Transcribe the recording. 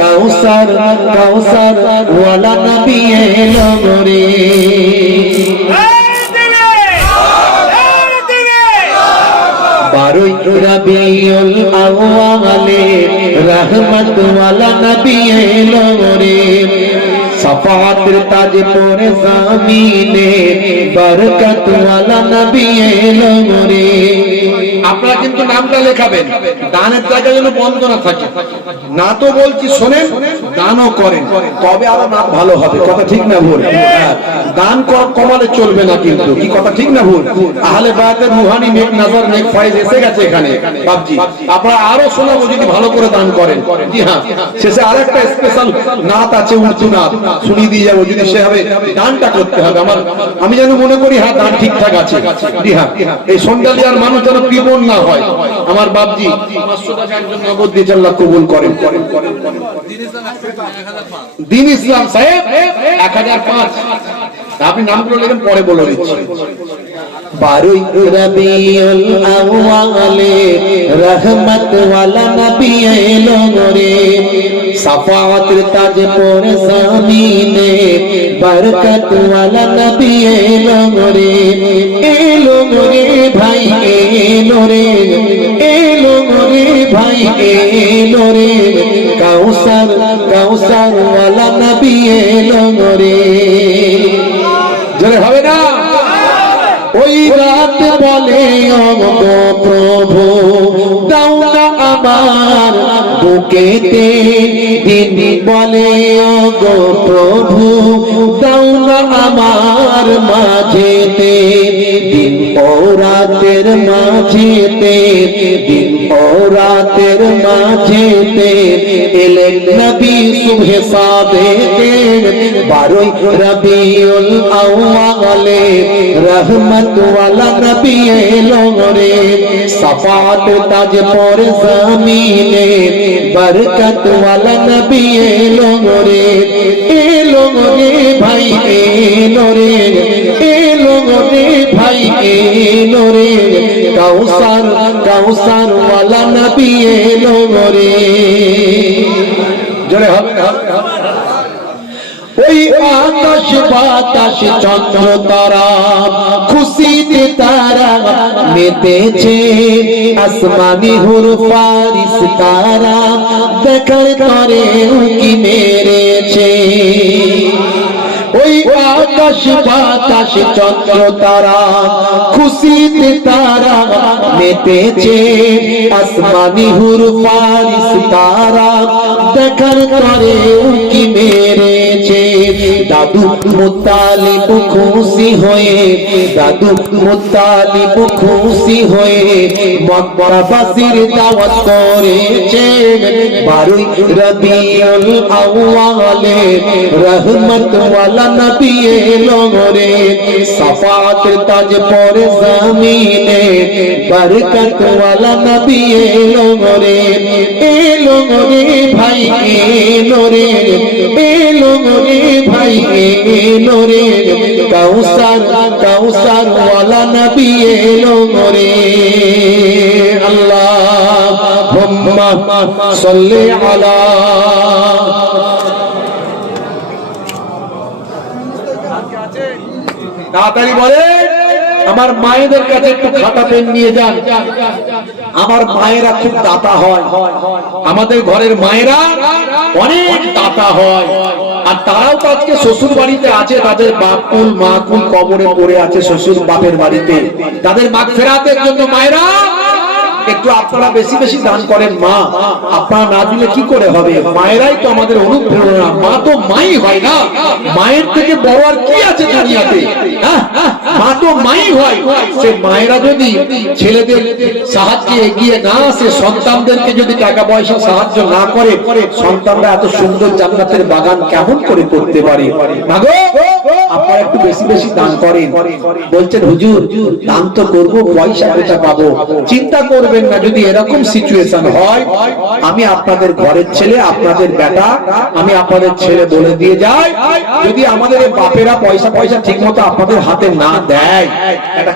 কাউসার কাউসার ওয়ালা নবী এলো রে। বারোই রবিউল আউয়ালে রহমত ওয়ালা নবী এলো রে। সফাতের তাজ পরে জামিনে বরকত ওয়ালা নবী এলো রে। আপনারা কিন্তু নামটা লেখাবেন, দানের জায়গা যেন বন্ধ না থাকে। না তো বলছি শোনেন, দানও করেন, তবে আরো নাম ভালো হবে। কথা ঠিক না ভুল? দান কমালে চলবে না কিন্তু, কি কথা ঠিক না ভুল? আহলে বায়াতের রুহানি নেক নজর নেক ফয়েজ এসে গেছে এখানে বাবজি। আপনারা আরো শোনাবো যদি ভালো করে দান করেন। জি হ্যাঁ, শেষে আরেকটা স্পেশাল নাত আছে, উর্দু নাত শুনিয়ে দিয়ে যাবো। যদি সেভাবে দানটা করতে হবে, আমি যেন মনে করি হ্যাঁ দান ঠিকঠাক আছে। জি হ্যাঁ, এই সন্ডালিয়ার মানুষ যেন কৃপণ না হয়। আমার বাবজি 500 টাকা একজন নগদ দিয়ে আল্লাহ কবুল করেন। দিন ইসলাম সাহেব 1005। আপনি নামগুলো লেখেন, পরে বলে দিচ্ছি। বারোই রবিউল আউয়ালে রহমত ওয়ালা নবী এলো রে। সাফাতের তাজ পরে জামিনে বরকত ওয়ালা নবী এলো রে। এলো রে ভাই এলো রে, এলো রে ভাই এলো রে। কাউসার কাউসার ওয়ালা নবী এলো রে। জোরে হবে না? ওই রাত বলে ওগো প্রভু দাও না আমার বুকেতে, দিন বলে ওগো প্রভু দাও না আমার মাঝেতে, দিন ও রাতের মাঝেতে, দিন ও রাতের মাঝেতে এলেন নবী সুবহে সাদেকে। বারোই রবিউল আউয়ালে রহমত ওয়ালা নবী এলো রে। সাফাত তাজ পরে জামিনে বরকত ওয়ালা নবী এলো রে। এলো রে ভাই এলো রে, এলো রে ভাই এলো রে। কাউসার কাউসার ওয়ালা নবী এলো রে। জোরে হবে না? ওই আকাশ বাতাস চন্দ্র তারা খুশিতে তারা মেতেছে, আসমানি হুর ফারিস তারা দেখার তরে উকি মেরেছে। ওই আকাশ বাতাস চন্দ্র তারা খুশিতে তারা মেতেছে, আসমানি হুর ফারিস তারা দেখার তরে উকি মেরেছে। দাদু মুত্তালিব খুশি হয়ে, দাদু মুত্তালিব খুশি হয়ে মক্কাবাসীর দাওয়াত করেছে। বারোই রবিউল আউয়ালে রহমত ওয়ালা নবী এলো রে। সাফাতের তাজ পরে জামিনে বরকত ওয়ালা নবী এলো রে। এলো রে ভাই এলো রে, এলো রে ভাই এলো রে। কাউসার কাউসার ওয়ালা নবী এলো রে। আল্লাহুম্মা সাল্লি আলা। তাড়াতাড়ি বলে, আমার মায়েদের কাছে একটু খাতা পেন নিয়ে যান। আমার মায়েরা খুব দাতা হয়, আমাদের ঘরের মায়েরা অনেক দাতা হয়। আর তারাও তো আজকে শ্বশুর বাড়িতে আছে, তাদের বাপকুল মাকুল কবরে পড়ে আছে শ্বশুর বাপের বাড়িতে। তাদের মাগফিরাতের জন্য মায়েরা একটু আপনারা বেশি বেশি দান করেন। মা আপনারা না দিলে কি করে হবে? মায়েরাই তো আমাদের অনুপ্রেরণা। মা তো মাই হয় না, মায়ের থেকে বড় আর কি আছে দুনিয়াতে? মা তো মাই হয়। সে মায়েরা যদি ছেলেদের সাহায্যে এগিয়ে না আসে, সন্তানদেরকে যদি টাকা পয়সা সাহায্য না করে, সন্তানরা এত সুন্দর জান্নাতের বাগান কেমন করে করতে পারে? মাগো আপনারা একটু বেশি বেশি দান করেন। বলছেন হুজুর দান তো করবো, পয়সা কোথা পাবো? চিন্তা করবেন না। যদি এরকম সিচুয়েশন হয়, আমি আপনাদের ঘরের ছেলে, আপনাদের বেটা, আমি আপনাদের ছেলে বলে দিয়ে যাই, যদি আমাদের বাপেরা পয়সা ঠিক মতো আপনাদের হাতে না দেয়, একটা